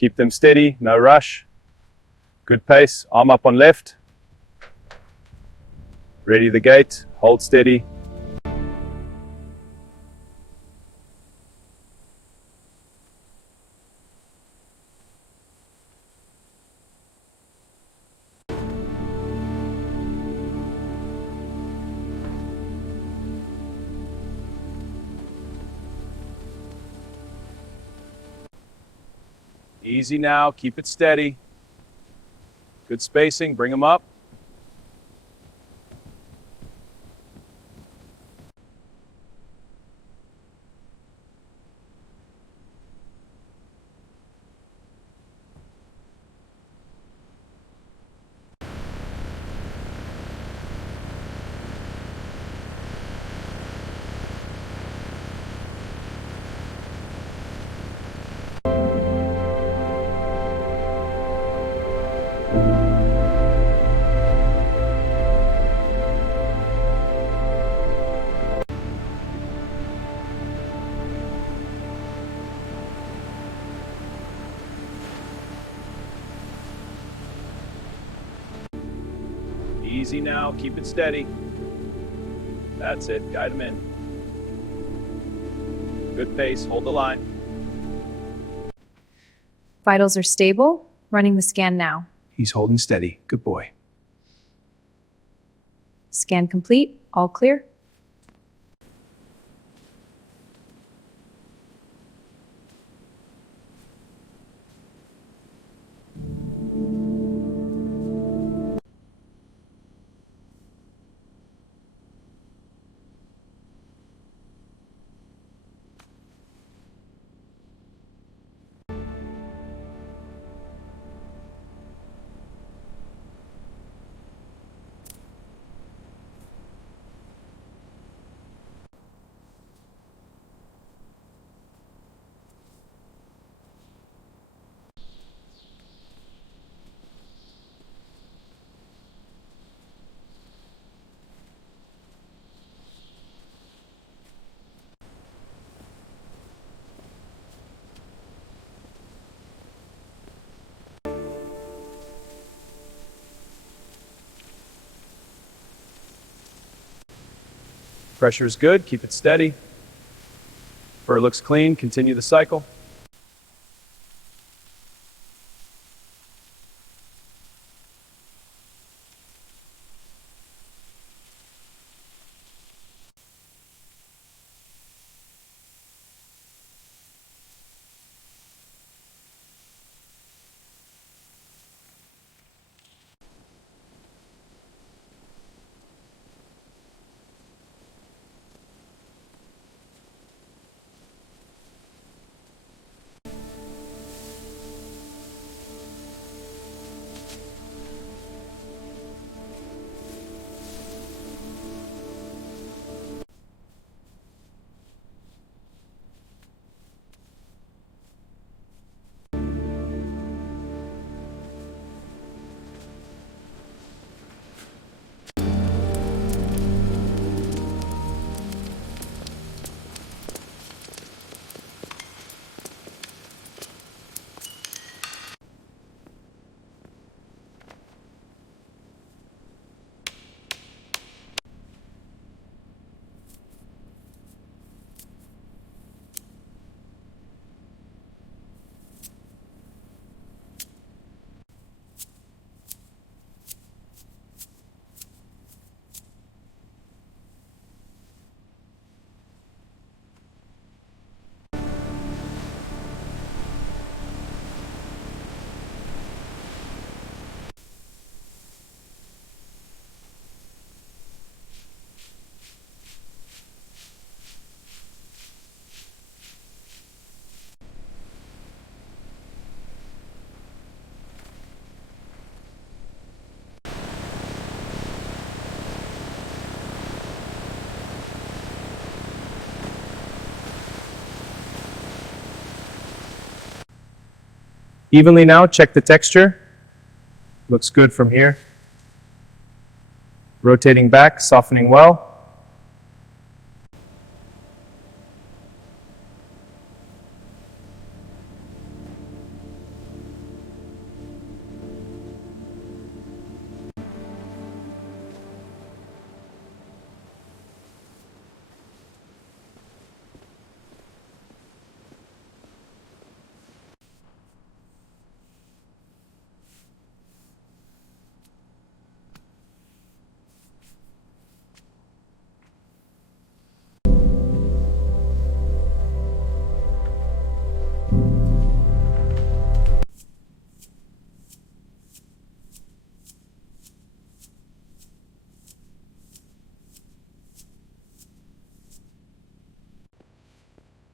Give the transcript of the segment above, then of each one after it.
Keep them steady, no rush. Good pace, arm up on left. Ready the gate, hold steady. Easy now, keep it steady. Good spacing, bring them up. Easy now, keep it steady. That's it, guide them in. Good pace, hold the line. Vitals are stable. Running the scan now. He's holding steady, good boy. Scan complete. All clear. Pressure is good, keep it steady. Fur looks clean, continue the cycle. Evenly now, check the texture. Looks good from here. Rotating back, softening well.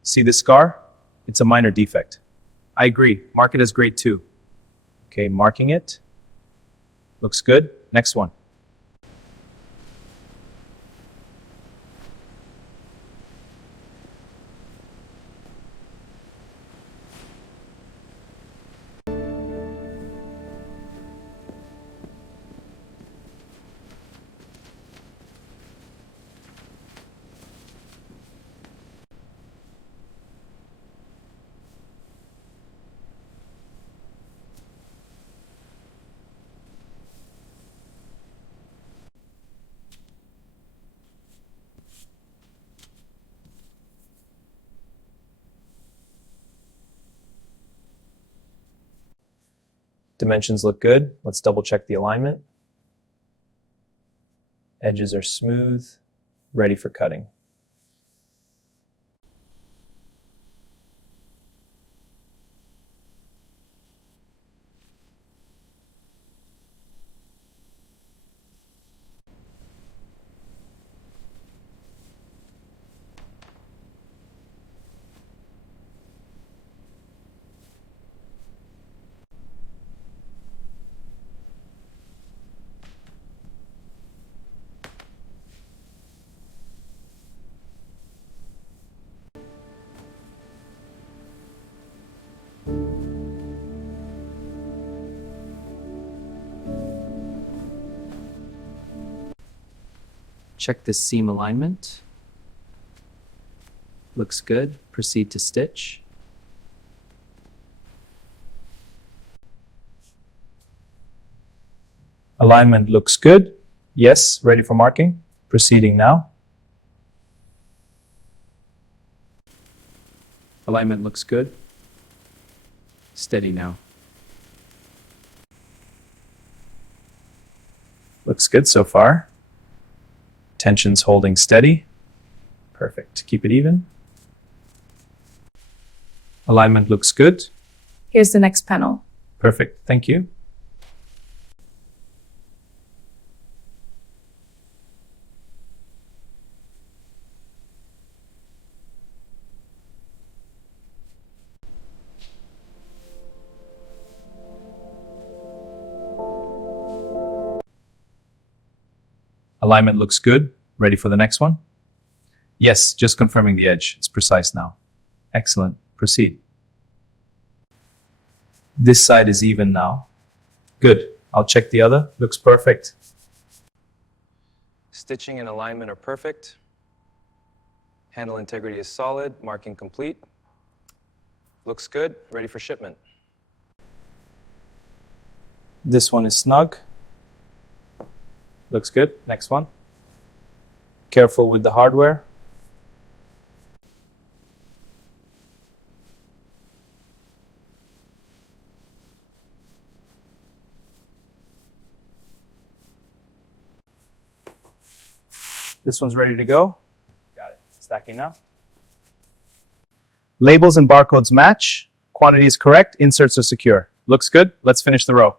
See this scar? It's a minor defect. I agree. Mark it as grade 2. Okay, marking it. Looks good. Next one. Dimensions look good. Let's double check the alignment. Edges are smooth, ready for cutting. Check this seam alignment. Looks good. Proceed to stitch. Alignment looks good. Yes, ready for marking. Proceeding now. Alignment looks good. Steady now. Looks good so far. Tension's holding steady. Perfect. Keep it even. Alignment looks good. Here's the next panel. Perfect. Thank you. Alignment looks good. Ready for the next one? Yes, just confirming the edge. It's precise now. Excellent. Proceed. This side is even now. Good. I'll check the other. Looks perfect. Stitching and alignment are perfect. Handle integrity is solid. Marking complete. Looks good. Ready for shipment. This one is snug. Looks good. Next one. Careful with the hardware. This one's ready to go. Got it. Stacking now. Labels and barcodes match. Quantity is correct. Inserts are secure. Looks good. Let's finish the row.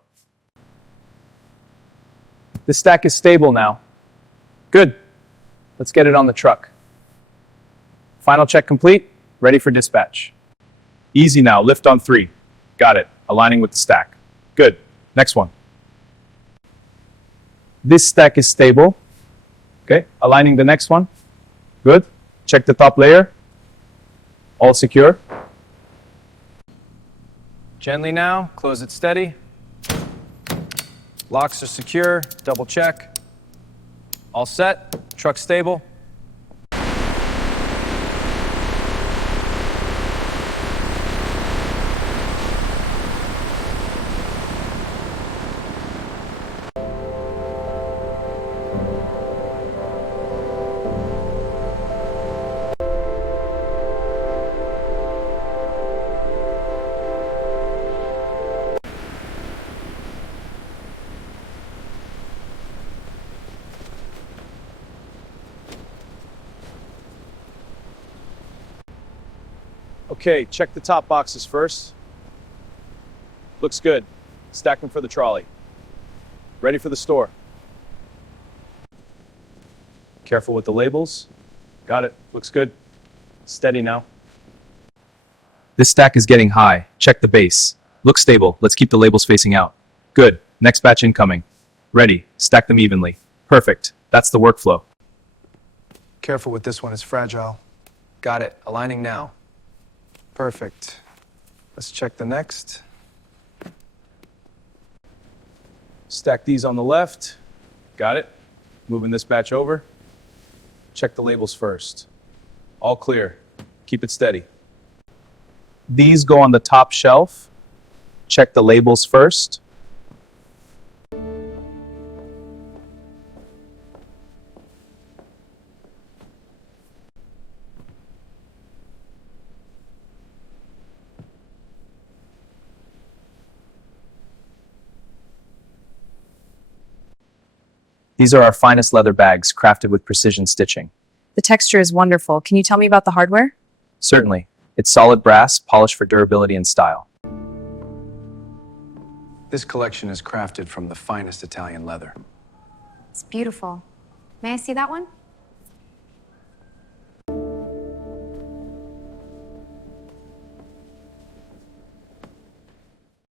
The stack is stable now. Good. Let's get it on the truck. Final check complete. Ready for dispatch. Easy now. Lift on 3. Got it. Aligning with the stack. Good. Next one. This stack is stable. Okay. Aligning the next one. Good. Check the top layer. All secure. Gently now. Close it steady. Locks are secure. Double check. All set. Truck stable. Okay, check the top boxes first. Looks good. Stack them for the trolley. Ready for the store. Careful with the labels. Got it. Looks good. Steady now. This stack is getting high. Check the base. Looks stable. Let's keep the labels facing out. Good. Next batch incoming. Ready. Stack them evenly. Perfect. That's the workflow. Careful with this one, it's fragile. Got it. Aligning now. Perfect. Let's check the next. Stack these on the left. Got it. Moving this batch over. Check the labels first. All clear. Keep it steady. These go on the top shelf. Check the labels first. These are our finest leather bags, crafted with precision stitching. The texture is wonderful. Can you tell me about the hardware? Certainly. It's solid brass, polished for durability and style. This collection is crafted from the finest Italian leather. It's beautiful. May I see that one?